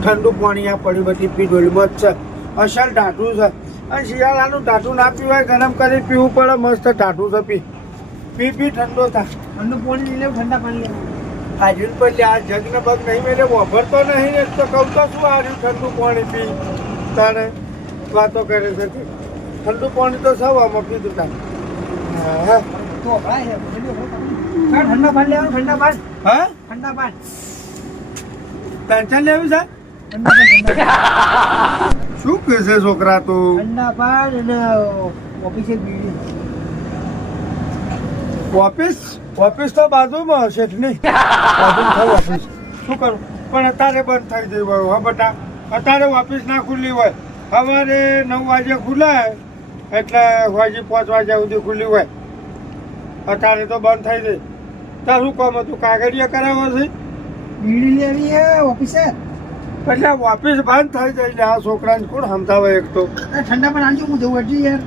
ઠંડુ પાણી આ પડી બધી પીડોલમાં જ છે અસલ ટાટું છે અને શિયાળાનું ટાટું ના પીવાય ગરમ કરી પીવું પડે મસ્ત ટાટું છે પી ઠંડો થાય ઠંડુ પાણી લઈ લેવું ઠંડા પાણી લેવું આજુ પર આ જગને બગ નહીં મેલે વાપરતો નહીં ને તો કહું તો શું આવ્યું ઠંડુ પાણી પી તારે વાતો કરે છે ઠંડુ પાણી તો સૌ આમાં પીધું તારે હા તો ભાઈ ઠંડા પાણી લેવાનું ઠંડા પાણી હા ઠંડા પાણી ટેન્શન લેવું છે ઠંડા શું કહે છે છોકરા તું પાણી અને ઓફિસે બીડી ઓફિસ તો બાજુમાં હશે જ નહીં બાજુમાં ઓફિસ શું કરું પણ અત્યારે બંધ થઈ ગઈ હોય હા બટા અત્યારે ઓફિસ ના ખુલ્લી હોય સવારે 9 વાગે ખુલાય એટલે વાગે 5 વાગ્યા સુધી ખુલ્લી હોય અત્યારે તો બંધ થઈ ગઈ તાર શું કામ હતું કાગળિયા કરાવો છે બીડી લેવી હે ઓફિસે એટલે ઓફિસ બંધ થઈ જાય ને આ છોકરાને કોણ સમજાવે એક તો ઠંડા પાણી આલજો હું જવું હજી યાર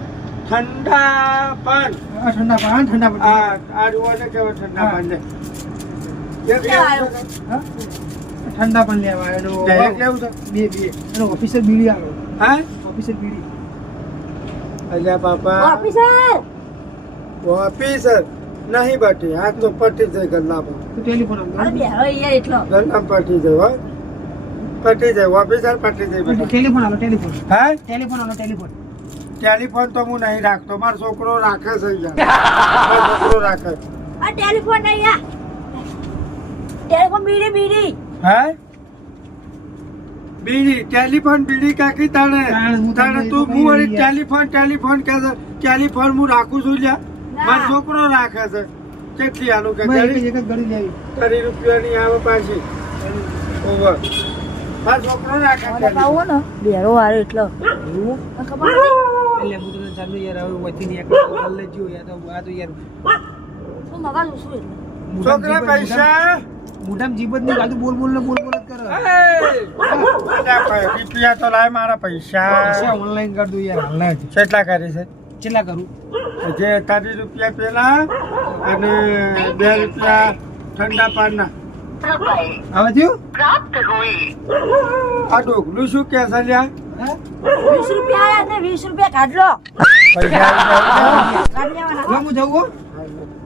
ઠંડા પાન ઠંડા પાણી આ જોવા ને કેવા ઠંડા પાન ને ઠંડા પાણી લેવા ડાયરેક્ટ લેવું છે બે એનો ઓફિસર બીડી આલો હા ઓફિસર બીડી અલ્યા બાપા ઓફિસર નહીં બાટી આ તો પટી જાય ગલ્લા પર તો ટેલિફોન ગલ્લા પટી જાય હો પટી જાય ઓફિસર પટી જાય બેટા ટેલિફોન આલો ટેલિફોન હા ટેલિફોન આલો ટેલિફોન ટેલિફોન તો હું નહીં રાખતો મારો છોકરો રાખે છે યાર મારો છોકરો રાખે ટેલિફોન નહીં ટેલિફોન બીડી હા બીડી ટેલિફોન બીડી કાકી તાણે તાણે તું હું વળી ટેલિફોન કે છે ટેલિફોન હું રાખું છું લ્યા મારો છોકરો રાખે છે કેટલી આલું કે એક જ ગળી લેવી 30 રૂપિયાની આવે પાછી ઓવર મારો છોકરો રાખે છે આવો ને બેરો વાળો એટલો ખબર એટલે હું તને ચાલુ યાર હવે વચ્ચે ની એક ગલ્લે જીઓ યાર તો આ તો યાર શું મગાલું શું એટલે છોકરા પૈસા મોઢામાં જીભ જ નહીં ગાતું બોલ જ કરે રૂપિયા તો લાય મારા પૈસા ઓનલાઈન કર દઉં યાર હાલ જ કેટલા કરે છે કેટલા કરું જે 30 રૂપિયા પેલા અને 2 રૂપિયા ઠંડા પાનના હવે થયું આ ડોકલું શું કે છે લ્યા 20 રૂપિયા આયા ને 20 રૂપિયા કાઢ લો પૈસા કાઢ લેવાના હું જવું હો?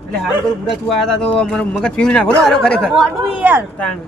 એટલે હાલ કરું બુડા તું આયા તા તો મને મગજ ફીવી નાખો અરે ખરેખર મોડું યાર તાણ